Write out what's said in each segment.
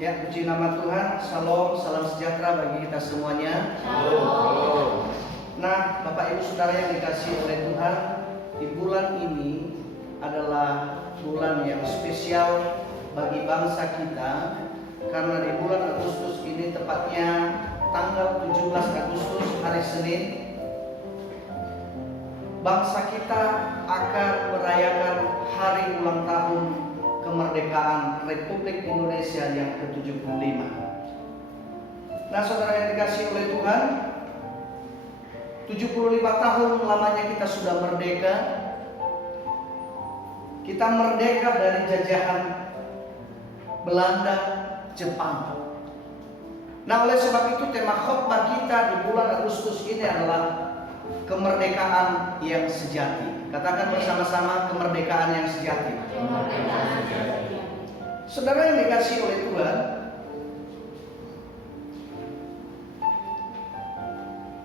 Ya, puji nama Tuhan. Shalom, salam sejahtera bagi kita semuanya. Shalom. Nah, Bapak Ibu Saudara yang dikasihi oleh Tuhan, di bulan ini adalah bulan yang spesial bagi bangsa kita, karena di bulan Agustus ini, tepatnya tanggal 17 Agustus hari Senin, bangsa kita akan merayakan hari ulang tahun kemerdekaan Republik Indonesia yang ke-75. Nah, saudara yang dikasihi oleh Tuhan, 75 tahun lamanya kita sudah merdeka. Kita merdeka dari jajahan Belanda, Jepang. Nah, oleh sebab itu tema khotbah kita di bulan Agustus ini adalah kemerdekaan yang sejati. Katakan bersama-sama, kemerdekaan yang sejati. Saudara yang dikasihi oleh Tuhan,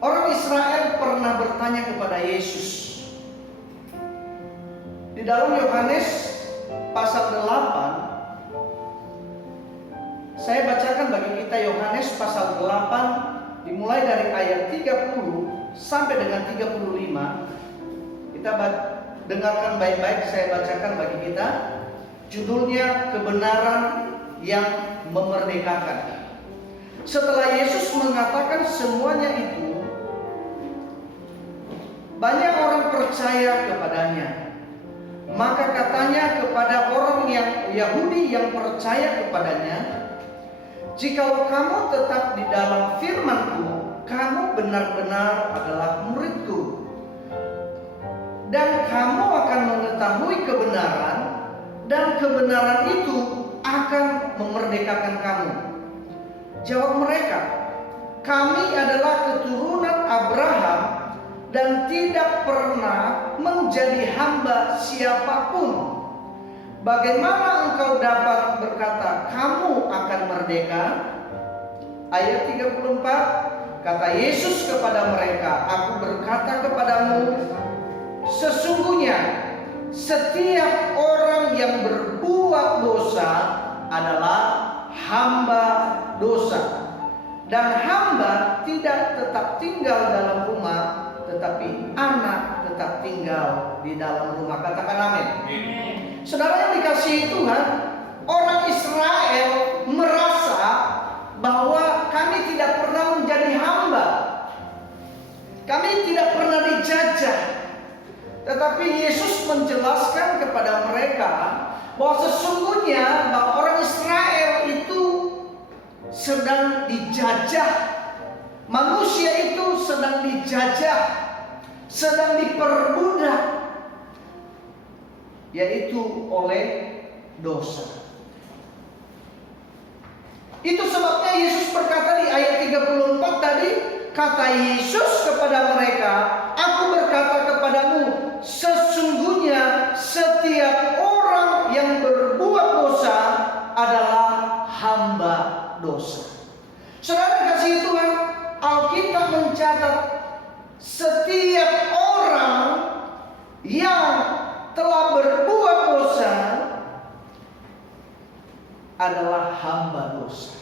orang Israel pernah bertanya kepada Yesus. Di dalam Yohanes pasal 8, saya bacakan bagi kita Yohanes pasal 8 dimulai dari ayat 30 sampai dengan 35. Kita dengarkan baik-baik, saya bacakan bagi kita. Judulnya kebenaran yang memerdekakan. Setelah Yesus mengatakan semuanya itu, banyak orang percaya kepadanya. Maka katanya kepada orang yang Yahudi yang percaya kepadanya, "Jikalau kamu tetap di dalam firman-Ku, kamu benar-benar adalah murid-Ku. Dan kamu akan mengetahui kebenaran, dan kebenaran itu akan memerdekakan kamu." Jawab mereka, "Kami adalah keturunan Abraham dan tidak pernah menjadi hamba siapapun. Bagaimana engkau dapat berkata kamu akan merdeka?" Ayat 34, kata Yesus kepada mereka, "Aku berkata kepadamu, sesungguhnya setiap orang yang berbuat dosa adalah hamba dosa. Dan hamba tidak tetap tinggal dalam rumah, tetapi anak tetap tinggal di dalam rumah." Katakan amin. Saudara yang dikasihi Tuhan, orang Israel merasa bahwa kami tidak pernah menjadi hamba, kami tidak pernah dijajah. Tetapi Yesus menjelaskan kepada mereka bahwa sesungguhnya bahwa orang Israel itu sedang dijajah. Manusia itu sedang dijajah, sedang diperbudak, yaitu oleh dosa. Itu sebabnya Yesus berkata di ayat 34 tadi, kata Yesus kepada mereka, "Aku berkata kepadamu, sesungguhnya setiap orang yang berbuat dosa adalah hamba dosa." Saudara kasih Tuhan, Alkitab mencatat setiap orang yang telah berbuat dosa adalah hamba dosa.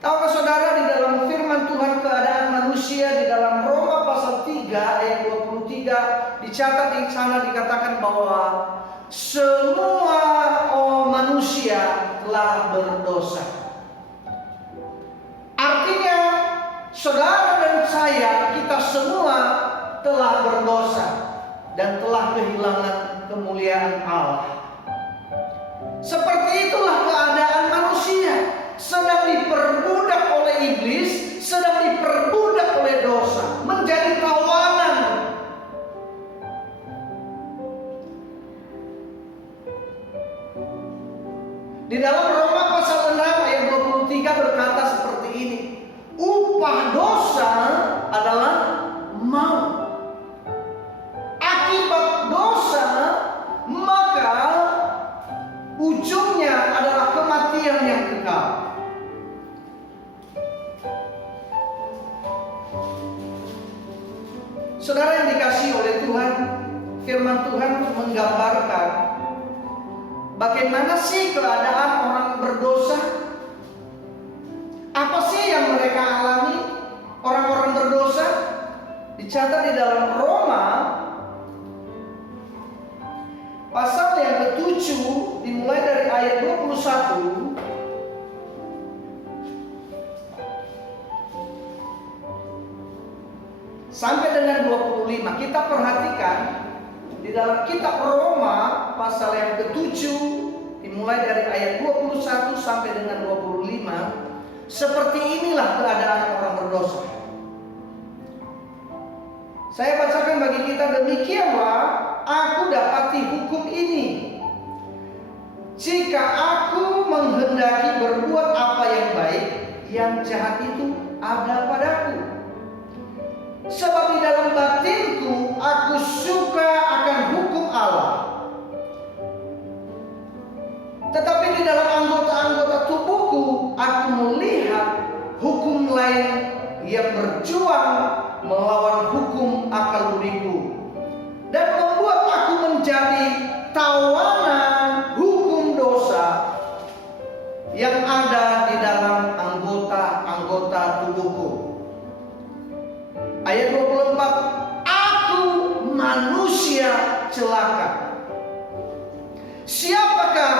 Tahukah saudara, di dalam firman Tuhan keadaan manusia di dalam Roma pasal 3 ayat 23 dicatat di sana, dikatakan bahwa semua manusia telah berdosa. Artinya saudara dan saya, kita semua telah berdosa dan telah kehilangan kemuliaan Allah. Seperti itulah keadaan manusia, sedang diperbudak oleh iblis, sedang diperbudak oleh dosa, menjadi tawanan. Di dalam Roma pasal 6 ayat 23 berkata seperti ini, "Upah dosa adalah maut. Akibat dosa maka ujungnya adalah kematian yang kekal." Saudara yang dikasihi oleh Tuhan, firman Tuhan menggambarkan bagaimana sih keadaan orang berdosa dicatat di dalam Roma pasal yang ke-7 dimulai dari ayat 21 sampai dengan 25. Kita perhatikan di dalam kitab Roma pasal yang ke-7 dimulai dari ayat 21 sampai dengan 25. Seperti inilah keadaan orang berdosa. Saya bacakan bagi kita, demikianlah aku dapati hukum ini. Jika aku menghendaki berbuat apa yang baik, yang jahat itu ada padaku. Sebab di dalam batinku aku suka akan hukum Allah. Tetapi di dalam anggota-anggota tubuhku aku melihat hukum lain yang berjuang melawan hukum akal budiku dan membuat aku menjadi tawanan hukum dosa yang ada di dalam anggota-anggota tubuhku. Ayat 24, aku manusia celaka. Siapakah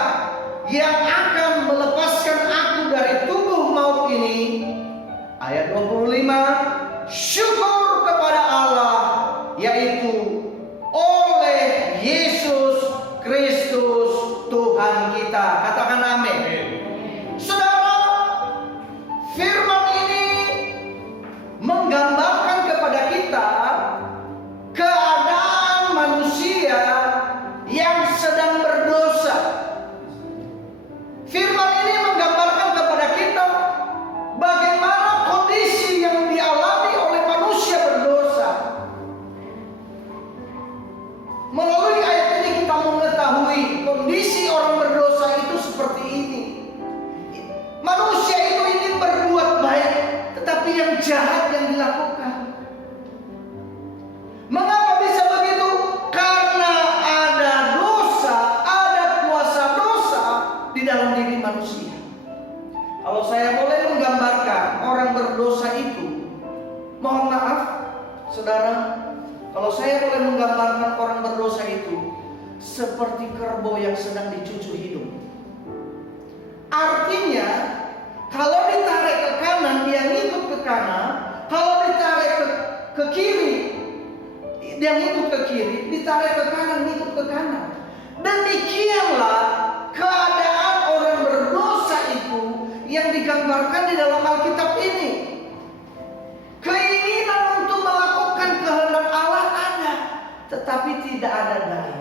yang akan melepaskan aku dari tubuh maut ini? Ayat 25, syukur kepada Allah, yaitu oleh Yesus Kristus Tuhan kita. Katakan amin. Saudara, firman ini menggambarkan kepada kita keadaan manusia yang sedang berdosa. Firman ini menggambarkan kepada kita bagaimana kondisi yang dialami oleh manusia berdosa. Melalui ayat ini kita mengetahui kondisi orang berdosa itu seperti ini. Manusia itu ingin berbuat baik, tetapi yang jahat yang dilakukan. Mengapa bisa begitu? Karena ada dosa, ada kuasa dosa di dalam diri manusia. Kalau saya boleh menggambarkan orang berdosa itu, mohon maaf saudara, kalau saya boleh menggambarkan orang berdosa itu seperti kerbau yang sedang dicucu hidung. Artinya kalau ditarik ke kanan dia ngikut ke kanan, kalau ditarik ke kiri dia ngikut ke kiri, ditarik ke kanan ngikut ke kanan. Demikianlah keadaan orang berdosa itu yang digambarkan di dalam Alkitab ini. Keinginan untuk melakukan kehendak Allah ada, tetapi tidak ada daya.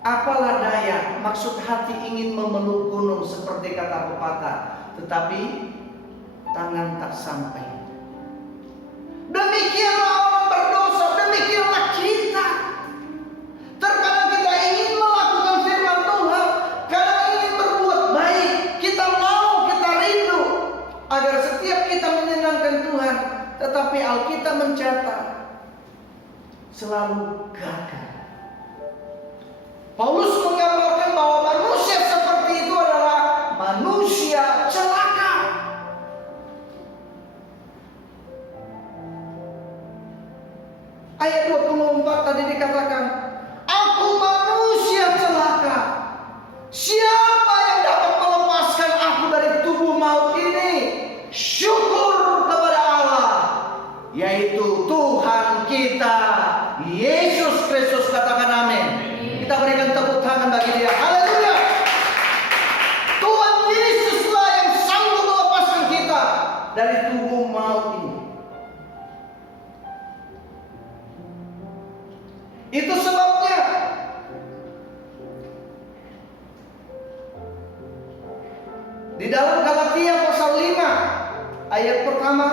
Apalah daya, maksud hati ingin memeluk gunung seperti kata pepatah, tetapi tangan tak sampai. Demikianlah orang berdosa, demikianlah kita. Terkadang kita ingin melakukan firman Tuhan, kadang ingin berbuat baik, kita mau, kita rindu agar setiap kita menyenangkan Tuhan, tetapi Alkitab mencatat selalu gagal. Paulus menggambarkan bahwa manusia seperti itu adalah manusia celaka. Ayat 24 tadi dikatakan, aku manusia celaka. Siapa yang dapat melepaskan aku dari tubuh maut ini? Syukur kepada Allah, yaitu Tuhan kita Yesus Kristus. Katakan amin. Kita berikan tepuk tangan bagi dia. Haleluya. Tuhan Yesuslah yang sanggup melepaskan kita dari tubuh maut ini. Itu sebabnya di dalam Galatia pasal 5 ayat pertama,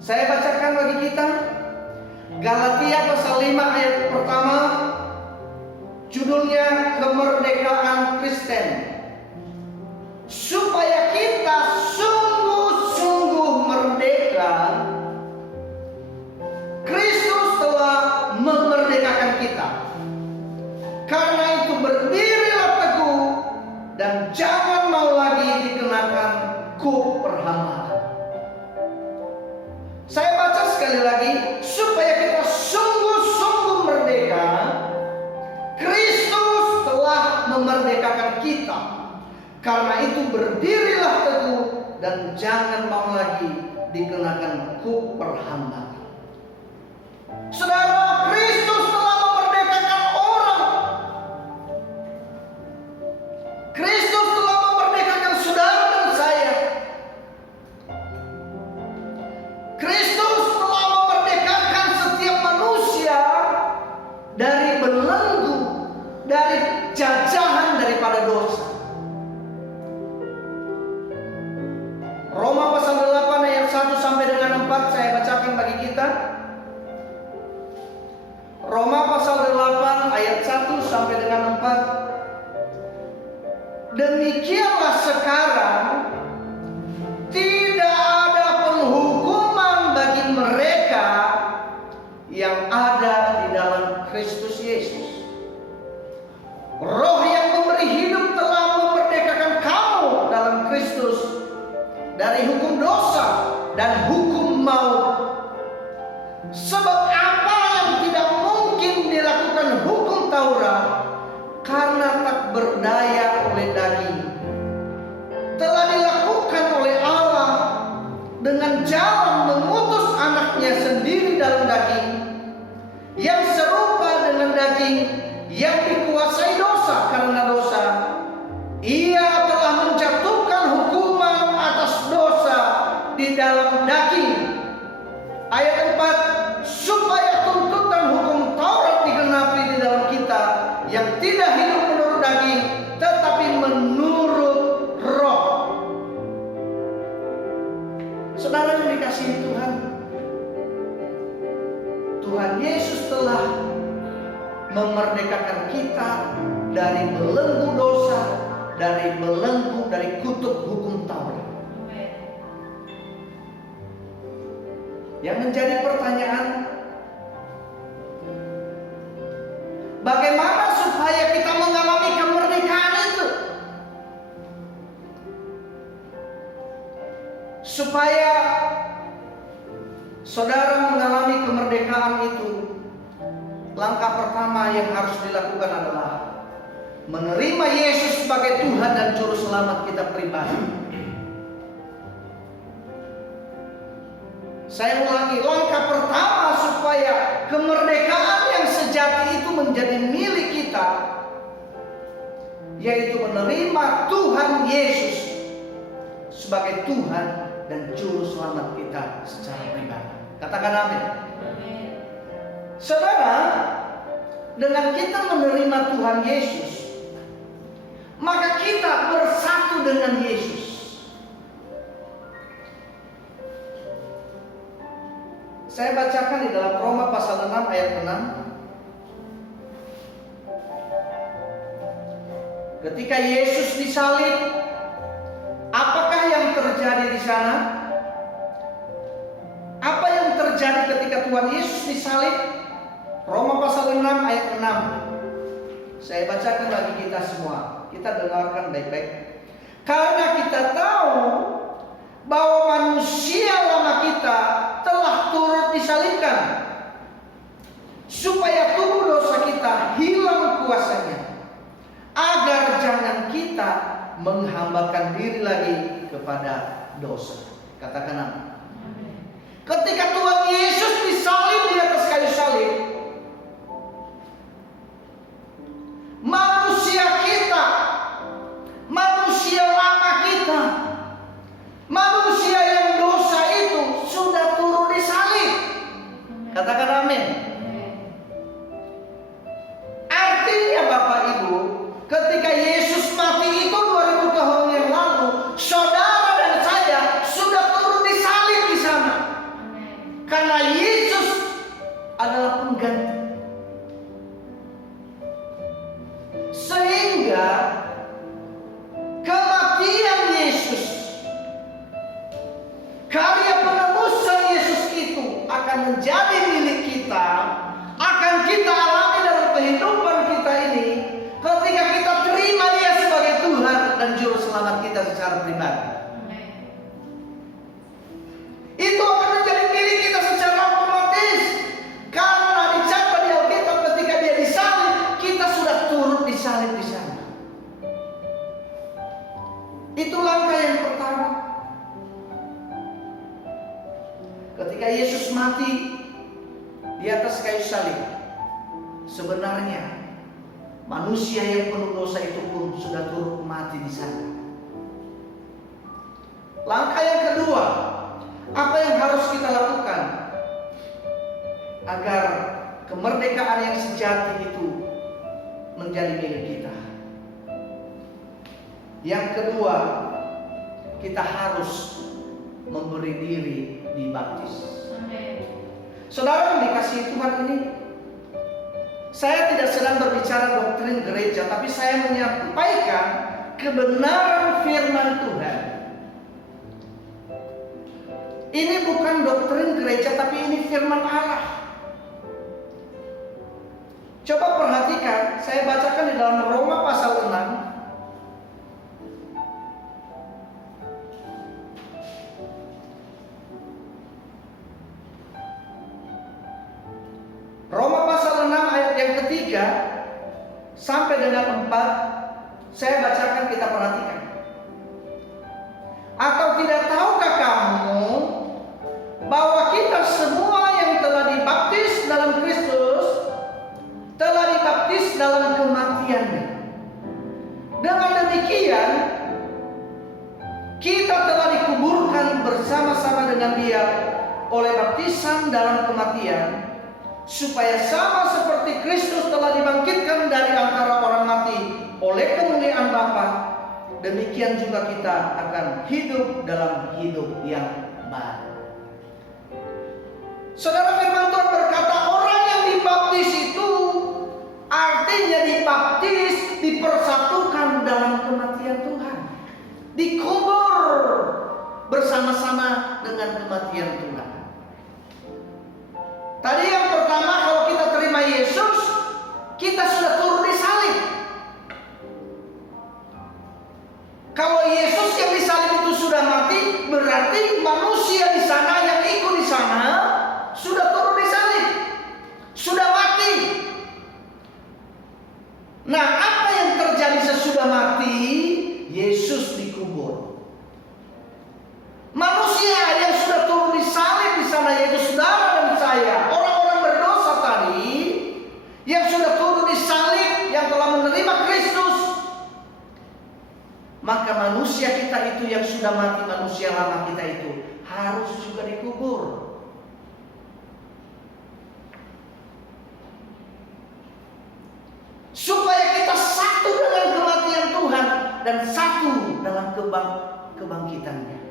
saya bacakan bagi kita. Galatia pasal 5 ayat pertama, judulnya kemerdekaan Kristen. Supaya kita sungguh-sungguh merdeka, Kristus telah memerdekakan kita. Karena itu berdirilah teguh perhambaan. Saya baca sekali lagi, supaya kita sungguh-sungguh merdeka. Kristus telah memerdekakan kita. Karena itu berdirilah teguh dan jangan mau lagi dikenakan kuk perhambaan. Saudara, Kristus telah memerdekakan orang. Kristus telah memerdekakan saudara dan saya. Kristus telah memerdekakan setiap manusia dari belenggu, dari jajahan daripada dosa. Roma pasal 8 ayat 1 sampai dengan 4 saya bacakan bagi kita. Roma pasal 8 ayat 1 sampai dengan 4. Demikianlah sekarang tidak ada penghukuman bagi mereka yang ada di dalam Kristus Yesus. Roh yang memberi hidup telah memerdekakan kamu dalam Kristus dari hukum dosa dan hukum maut. Sebab apa yang tidak mungkin dilakukan hukum Taurat karena tak berdaya oleh daging, telah dilakukan oleh Allah dengan jalan mengutus anaknya sendiri dalam daging, yang serupa dengan daging yang dikuasai dosa. Karena dosa, ia telah menjatuhkan hukuman atas dosa di dalam daging. Ayat 4, supaya tuntutan hukum Taurat digenapi di dalam kita yang tidak hidup menurut daging, tetapi menurut roh. Saudara yang dikasihi Tuhan, Tuhan Yesus telah memerdekakan kita dari belenggu dosa, dari belenggu, dari kutub hukum Taurat. Yang menjadi pertanyaan, bagaimana supaya kita mengalami kemerdekaan itu? Supaya saudara mengalami kemerdekaan itu, langkah pertama yang harus dilakukan adalah menerima Yesus sebagai Tuhan dan Juru Selamat kita pribadi. Saya ulangi, langkah pertama supaya kemerdekaan yang sejati itu menjadi milik kita, yaitu menerima Tuhan Yesus sebagai Tuhan dan Juru Selamat kita secara pribadi. Katakan amin. Saudara, dengan kita menerima Tuhan Yesus, maka kita bersatu dengan Yesus. Saya bacakan di dalam Roma pasal 6 ayat 6. Ketika Yesus disalib, apakah yang terjadi di sana? Apa yang terjadi ketika Tuhan Yesus disalib? Roma pasal 6 ayat 6. Saya bacakan bagi kita semua. Kita dengarkan baik-baik. Karena kita tahu bahwa manusia lama kita telah turut disalibkan, supaya tubuh dosa kita hilang kuasanya, agar jangan kita menghambakan diri lagi kepada dosa. Katakan amin. Ketika Tuhan Yesus disalib di atas kayu salib, manusia kita, manusia lama kita, manusia yang dosa itu sudah turun disalib. Katakan amin. Artinya Bapak Ibu, ketika Yesus mati itu 2000 tahun yang lalu, saudara dan saya sudah turun disalib di sana. Karena Yesus adalah pengganti. Sehingga kematian Yesus, karya penebusan Yesus itu akan menjadi milik kita, akan kita alami dalam kehidupan kita ini ketika kita terima Dia sebagai Tuhan dan Juru Selamat kita secara pribadi. di atas kayu salib, sebenarnya manusia yang penuh dosa itu pun sudah turut mati di sana. Langkah yang kedua, apa yang harus kita lakukan agar kemerdekaan yang sejati itu menjadi milik kita? Yang kedua, kita harus memberi diri dibaptis. Saudara yang dikasihi Tuhan ini, saya tidak sedang berbicara doktrin gereja, tapi saya menyampaikan kebenaran firman Tuhan. Ini bukan doktrin gereja, tapi ini firman Allah. Coba perhatikan, saya bacakan di dalam Roma pasal 6. Roma pasal 6 ayat yang ketiga sampai dengan 4, saya bacakan, kita perhatikan. Atau tidak tahukah kamu bahwa kita semua yang telah dibaptis dalam Kristus telah dibaptis dalam kematiannya? Dengan demikian kita telah dikuburkan bersama-sama dengan Dia oleh baptisan dalam kematian, supaya sama seperti Kristus telah dibangkitkan dari antara orang mati oleh kemuliaan Bapa, demikian juga kita akan hidup dalam hidup yang baru. Saudara, firman Tuhan berkata orang yang dibaptis itu artinya dibaptis, dipersatukan dalam kematian Tuhan, dikubur bersama-sama dengan kematian Tuhan. Tadi yang pertama, kalau kita terima Yesus, kita sudah turun di salib. Kalau Yesus yang di salib itu sudah mati, berarti manusia di sana yang ikut di sana sudah turun di salib, sudah mati. Nah, apa yang terjadi sesudah mati? Yesus dikubur. Manusia yang sudah turun di salib di sana, yaitu saudara dan saya, orang-orang berdosa tadi, yang sudah turun di salib, yang telah menerima Kristus, maka manusia kita itu yang sudah mati, manusia lama kita itu harus juga dikubur. Supaya kita satu dengan kematian Tuhan dan satu dalam kebangkitannya.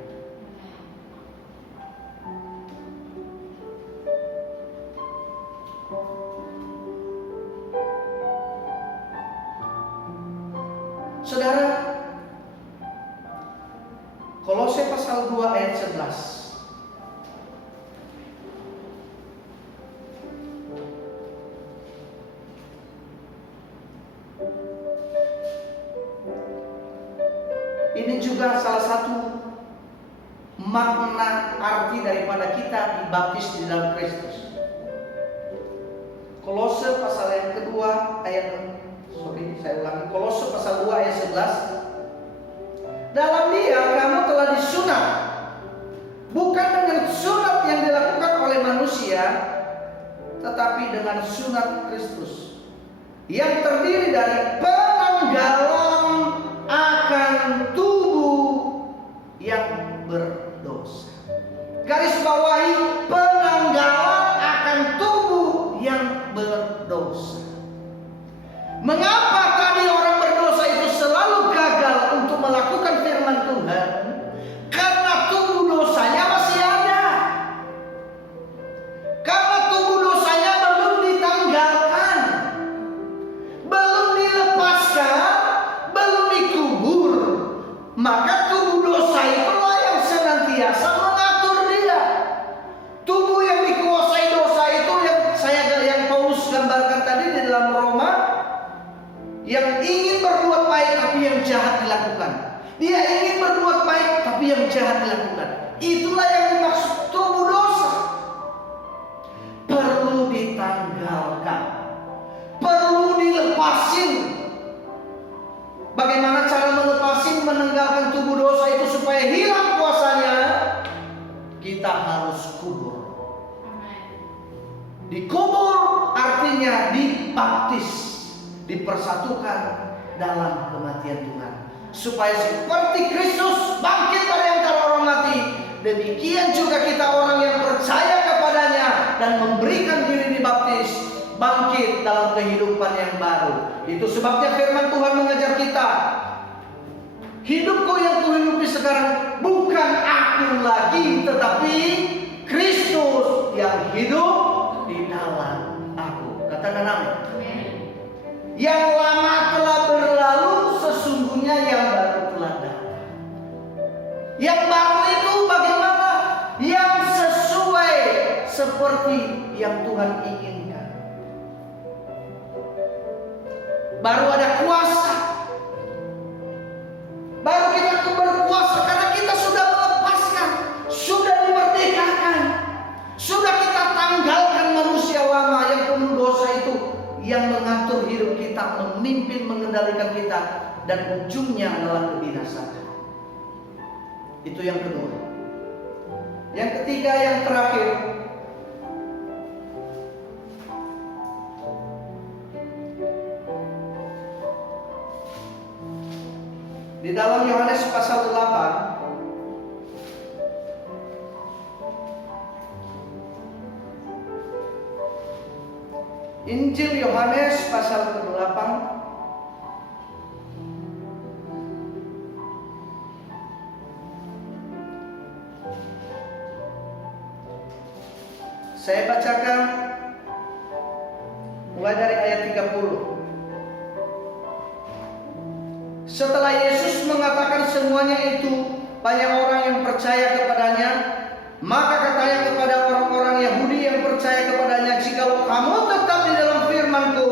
Saudara, Kolose pasal 2 ayat 11. Ini juga salah satu makna arti daripada kita dibaptis di dalam Kristus. Kolose pasal yang kedua ayat, saya ulangi, Kolose pasal 2 ayat 11. Dalam Dia kamu telah disunat, bukan dengan sunat yang dilakukan oleh manusia, tetapi dengan sunat Kristus, yang terdiri dari penanggalan akan tubuh yang berdosa. Garis bawahi, penanggalan akan tubuh yang berdosa. Mengapa tadi orang berdosa itu selalu gagal untuk melakukan firman Tuhan? Karena tubuh dosanya masih ada. Karena tubuh dosanya belum ditanggalkan, belum dilepaskan, belum dikubur. Maka tubuh dosa itulah yang senantiasa mengatur dia. Tubuh yang dikuasai dosa itu yang Paulus gambarkan tadi di dalam Roma, yang ingin berbuat baik tapi yang jahat dilakukan. Dia ingin berbuat baik tapi yang jahat dilakukan. Itulah yang dimaksud tubuh dosa. Perlu ditanggalkan, perlu dilepasin. Bagaimana cara melepasin, menanggalkan tubuh dosa itu supaya hilang kuasanya? Kita harus kubur. Dikubur artinya dibaptis, dipersatukan dalam kematian Tuhan, supaya seperti Kristus bangkit dari antara orang mati, demikian juga kita orang yang percaya kepadanya dan memberikan diri dibaptis, bangkit dalam kehidupan yang baru. Itu sebabnya firman Tuhan mengajar kita, hidupku yang kuhidupi sekarang bukan aku lagi, tetapi Kristus yang hidup di dalam aku. Katakan amin. Yang lama telah berlalu, sesungguhnya yang baru telah datang. Yang baru itu bagaimana? Yang sesuai seperti yang Tuhan inginkan. Baru ada kuasa. Baru kita berkuasa karena kita sudah melepaskan, sudah dimerdekakan, sudah kita tanggalkan manusia lama yang penuh dosa itu, yang mengatur hidup kita, memimpin, mengendalikan kita, dan ujungnya adalah kebinasaan. Itu yang kedua. Yang ketiga, yang terakhir, di dalam Yohanes pasal 8 Injil Yohanes pasal ke-8 saya bacakan mulai dari ayat 30. Setelah Yesus mengatakan semuanya itu, banyak orang yang percaya kepadanya. Maka katanya kepada orang-orang Yahudi yang percaya kepadanya, jikalau kamu tetap di dalam firman-Ku,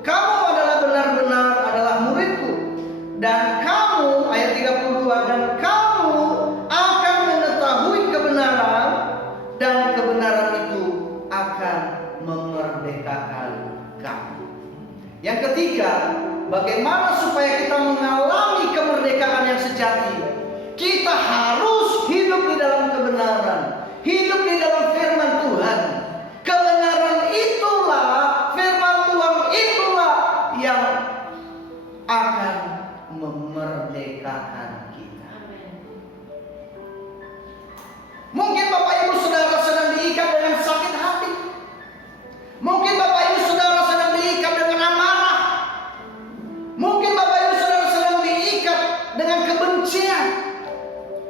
kamu adalah benar-benar adalah murid-Ku. Dan kamu, ayat 32, dan kamu akan mengetahui kebenaran, dan kebenaran itu akan memerdekakan kamu. Yang ketiga, bagaimana supaya kita mengalami kemerdekaan yang sejati? Kita harus hidup di dalam kebenaran, hidup di dalam firman Tuhan. Kebenaran itulah, firman Tuhan itulah yang akan memerdekakan kita. Mungkin Bapak Ibu Saudara sedang diikat dengan sakit hati. Mungkin Bapak Ibu Saudara sedang diikat dengan amarah. Mungkin Bapak Ibu Saudara sedang diikat dengan kebencian.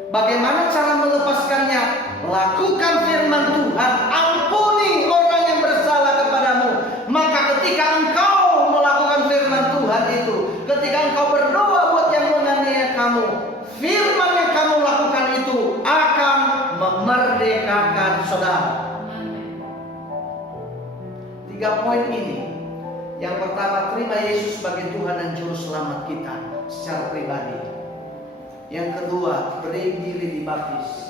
Bagaimana cara melepaskannya? Lakukan firman Tuhan, ampuni orang yang bersalah kepadamu. Maka ketika engkau melakukan firman Tuhan itu, ketika engkau berdoa buat yang menganiaya kamu, firman yang kamu lakukan itu akan memerdekakan saudara. 3 poin ini. Yang pertama, terima Yesus sebagai Tuhan dan Juru Selamat kita secara pribadi. Yang kedua, beri diri dibaptis.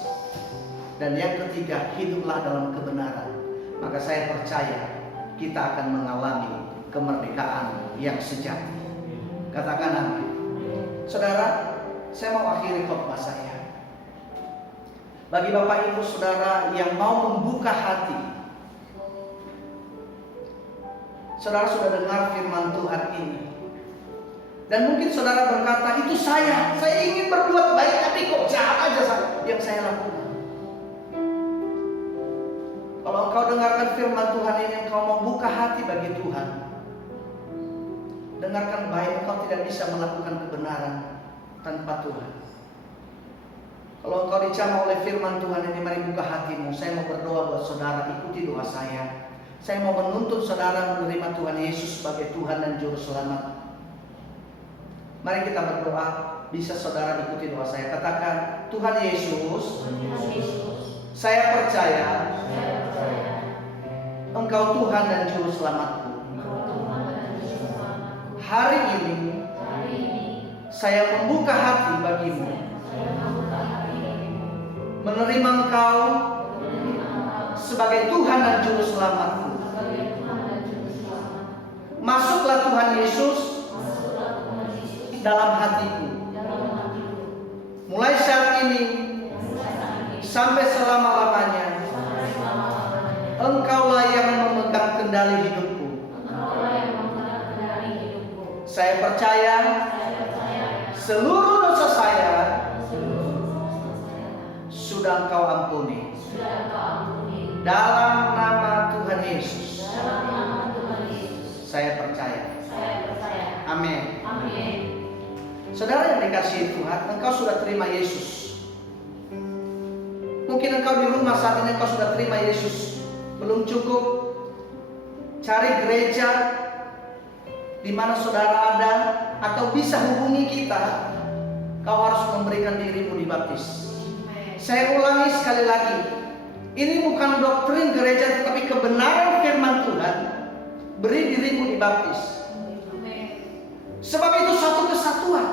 Dan yang ketiga, hiduplah dalam kebenaran. Maka saya percaya kita akan mengalami kemerdekaan yang sejati. Katakan amin. Saudara, saya mau akhiri khotbah saya. Bagi Bapak Ibu Saudara yang mau membuka hati, saudara sudah dengar firman Tuhan ini. Dan mungkin saudara berkata, itu saya ingin berbuat baik, tapi kok jahat aja yang saya lakukan. Kalau engkau dengarkan firman Tuhan ini, engkau mau buka hati bagi Tuhan. Dengarkan baik, engkau tidak bisa melakukan kebenaran tanpa Tuhan. Kalau engkau dijamah oleh firman Tuhan ini, mari buka hatimu. Saya mau berdoa buat saudara, ikuti doa saya. Saya mau menuntut saudara menerima Tuhan Yesus sebagai Tuhan dan Juru Selamat. Mari kita berdoa. Bisa saudara ikuti doa saya. Katakan, Tuhan Yesus, saya percaya Engkau Tuhan dan Juru Selamatku. Hari ini saya membuka hati bagimu, menerima Engkau sebagai Tuhan dan Juru Selamatku. Masuklah Tuhan Yesus dalam hatiku. Mulai saat ini sampai selama-lamanya, Engkaulah yang mengendali hidupku. Engkaulah yang mengendali hidupku. Saya percaya seluruh dosa saya sudah Engkau ampuni. Dalam nama Tuhan Yesus. Saya percaya. Amin. Saudara yang dikasihi Tuhan, engkau sudah terima Yesus. Mungkin engkau di rumah saat ini engkau sudah terima Yesus. Belum cukup. Cari gereja di mana saudara ada, atau bisa hubungi kita. Kau harus memberikan dirimu dibaptis. Saya ulangi sekali lagi. Ini bukan doktrin gereja, tetapi kebenaran firman Tuhan. Beri dirimu dibaptis. Sebab itu satu kesatuan.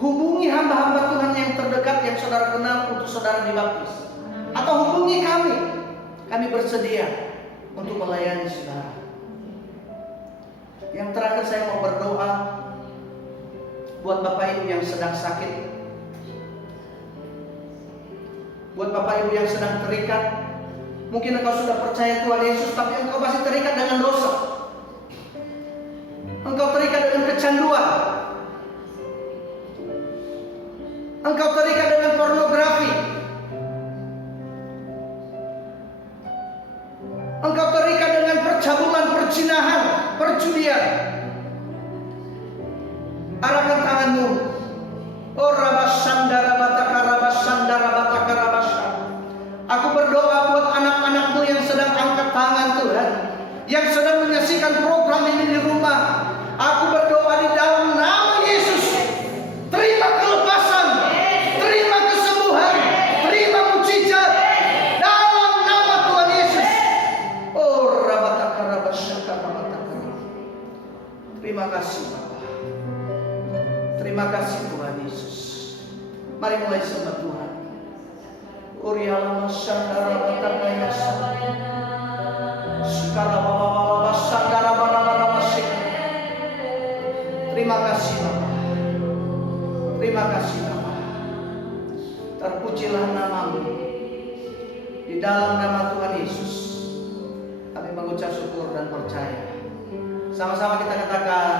Hubungi hamba-hamba Tuhan yang terdekat yang saudara kenal untuk saudara dibaptis. Atau hubungi kami. Kami bersedia untuk melayani saudara. Yang terakhir saya mau berdoa buat Bapak Ibu yang sedang sakit. Buat Bapak Ibu yang sedang terikat. Mungkin engkau sudah percaya Tuhan Yesus, tapi engkau masih terikat dengan dosa. Engkau terikat dengan kecanduan. Engkau terikat dengan pornografi. Engkau terikat dengan percabulan, perzinahan, perjudian. Arahkan tanganmu. Oh rabasandara bataka rabasandara bataka rabasandara. Aku berdoa buat anak-anakmu yang sedang angkat tangan Tuhan, yang sedang menyaksikan program ini di rumah. Aku berdoa di dalam nama Yesus. Terima kelepasan, terima kesembuhan, terima mujizat dalam nama Tuhan Yesus. Oh rabataka rabasaka rabataka. Terima kasih Bapa. Terima kasih Tuhan Yesus. Mari mulai sembah Tuhan. Uriala masandara bataka yasa. Sikara baba basandara bara masik. Terima kasih Bapa. Terima kasih Bapa. Terpujilah namamu. Di dalam nama Tuhan Yesus kami mengucap syukur dan percaya. Sama-sama kita katakan